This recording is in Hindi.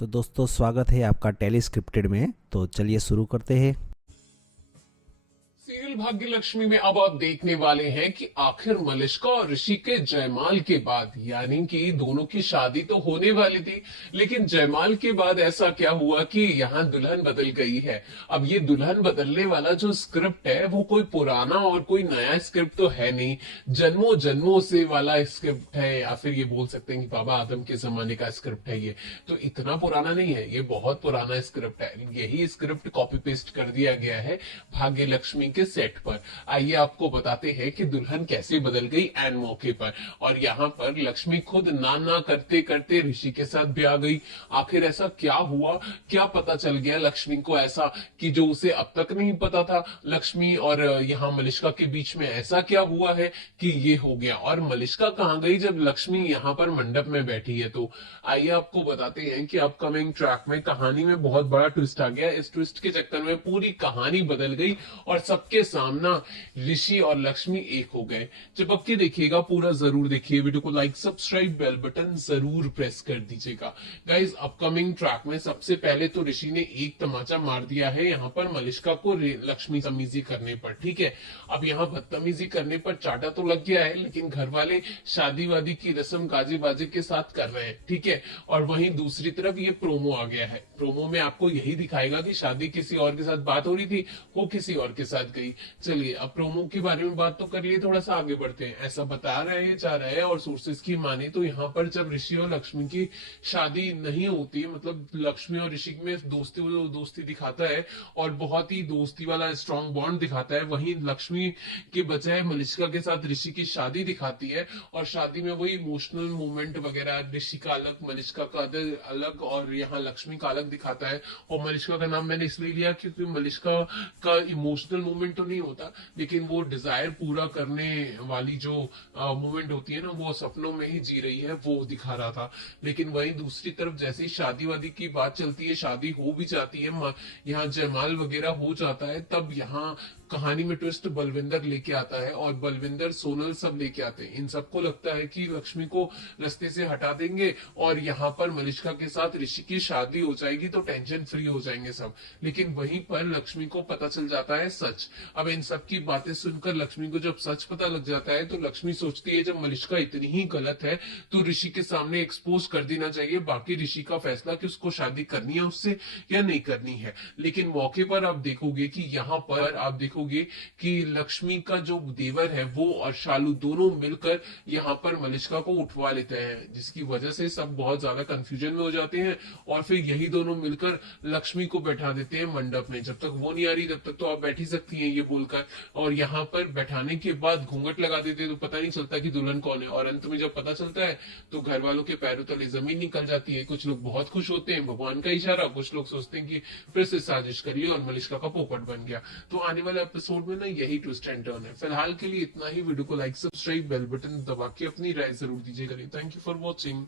तो दोस्तों स्वागत है आपका टेली स्क्रिप्टेड में। तो चलिए शुरू करते हैं। सीरियल भाग्य लक्ष्मी में अब आप देखने वाले हैं कि आखिर मलिष्का और ऋषि के जयमाल के बाद, यानी कि दोनों की शादी तो होने वाली थी, लेकिन जयमाल के बाद ऐसा क्या हुआ कि यहाँ दुल्हन बदल गई है। अब ये दुल्हन बदलने वाला जो स्क्रिप्ट है वो कोई पुराना और कोई नया स्क्रिप्ट तो है नहीं, जन्मों जन्मों से वाला स्क्रिप्ट है, या फिर ये बोल सकते हैं कि बाबा आदम के जमाने का स्क्रिप्ट है। ये तो इतना पुराना नहीं है, ये बहुत पुराना स्क्रिप्ट है। यही स्क्रिप्ट कॉपी पेस्ट कर दिया गया है भाग्य लक्ष्मी के सेट पर। आइए आपको बताते हैं कि दुल्हन कैसे बदल गई एन मौके पर। और यहाँ पर लक्ष्मी खुद ना ना करते करते ऋषि के साथ भी आ गई। आखिर ऐसा क्या हुआ, क्या पता चल गया लक्ष्मी को ऐसा कि जो उसे अब तक नहीं पता था। लक्ष्मी और यहाँ मलिष्का के बीच में ऐसा क्या हुआ है कि ये हो गया। और मलिष्का कहाँ गई जब लक्ष्मी यहाँ पर मंडप में बैठी है। तो आइए आपको बताते हैं कि अपकमिंग ट्रैक में कहानी में बहुत बड़ा ट्विस्ट आ गया। इस ट्विस्ट के चक्कर में पूरी कहानी बदल गई और सबके सामना ऋषि और लक्ष्मी एक हो गए। जब अब की देखिएगा पूरा जरूर देखिए, वीडियो को लाइक सब्सक्राइब बेल बटन जरूर प्रेस कर दीजिएगा। गाइज अपकमिंग ट्रैक में सबसे पहले तो ऋषि ने एक तमाचा मार दिया है यहाँ पर मलिष्का को लक्ष्मी तमीजी करने पर। ठीक है, अब यहाँ बदतमीजी करने पर चाटा तो लग गया है, लेकिन घर वाले शादी वादी की रस्म गाजे बाजे के साथ कर रहे हैं। ठीक है, और वहीं दूसरी तरफ ये प्रोमो आ गया है। प्रोमो में आपको यही दिखाएगा कि शादी किसी और के साथ बात हो रही थी, वो किसी और के साथ गई। चलिए अब प्रोमो के बारे में बात तो कर लिए, थोड़ा सा आगे बढ़ते हैं। ऐसा बता रहे हैं जा रहे हैं और सोर्सेस की माने तो यहाँ पर जब ऋषि और लक्ष्मी की शादी नहीं होती, मतलब लक्ष्मी और ऋषि में दोस्ती दोस्ती दिखाता है और बहुत ही दोस्ती वाला स्ट्रॉन्ग बॉन्ड दिखाता है, वहीं लक्ष्मी के बजाय मलिष्का के साथ ऋषि की शादी दिखाती है। और शादी में वही इमोशनल मोमेंट वगैरह, ऋषि का अलग मलिष्का का अलग और यहाँ लक्ष्मी का अलग दिखाता है। और मलिष्का का नाम मैंने इसलिए लिया क्योंकि मलिष्का का इमोशनल मोमेंट तो नहीं होता, लेकिन वो डिजायर पूरा करने वाली जो मोमेंट होती है ना, वो सपनों में ही जी रही है, वो दिखा रहा था। लेकिन वहीं दूसरी तरफ जैसे ही शादी वादी की बात चलती है, शादी हो भी जाती है, यहाँ जयमाल वगैरह हो जाता है, तब यहाँ कहानी में ट्विस्ट बलविंदर लेके आता है और बलविंदर सोनल सब लेके आते हैं। इन सबको लगता है कि लक्ष्मी को रास्ते से हटा देंगे और यहाँ पर मलिष्का के साथ ऋषि की शादी हो जाएगी तो टेंशन फ्री हो जाएंगे सब। लेकिन वहीं पर लक्ष्मी को पता चल जाता है सच। अब इन सब की बातें सुनकर लक्ष्मी को जब सच पता लग जाता है तो लक्ष्मी सोचती है जब मलिष्का इतनी ही गलत है तो ऋषि के सामने एक्सपोज कर देना चाहिए, बाकी ऋषि का फैसला कि उसको शादी करनी है उससे या नहीं करनी है। लेकिन मौके पर आप देखोगे कि यहाँ पर आप देखोगे कि लक्ष्मी का जो देवर है वो और शालू दोनों मिलकर यहाँ पर मलिष्का को उठवा लेते हैं, जिसकी वजह से सब बहुत ज्यादा कंफ्यूजन में हो जाते हैं। और फिर यही दोनों मिलकर लक्ष्मी को बैठा देते हैं मंडप में, जब तक वो नहीं आ रही तब तक तो आप बैठी सकती हैं ये बोलकर। और यहाँ पर बैठाने के बाद घूंघट लगा देते हैं तो पता नहीं चलता कि दुल्हन कौन है। और अंत में जब पता चलता है तो घर वालों के पैरों तले जमीन निकल जाती है। कुछ लोग बहुत खुश होते हैं, भगवान का इशारा, कुछ लोग सोचते हैं कि फिर से साजिश कर ली और मलिष्का का पोपट बन गया। तो आने वाले एपिसोड में ना यही ट्विस्ट एंड टर्न है। फिलहाल के लिए इतना ही। वीडियो को लाइक सब्सक्राइब बेल बटन दबा के अपनी राय जरूर दीजिएगा। Thank you for watching.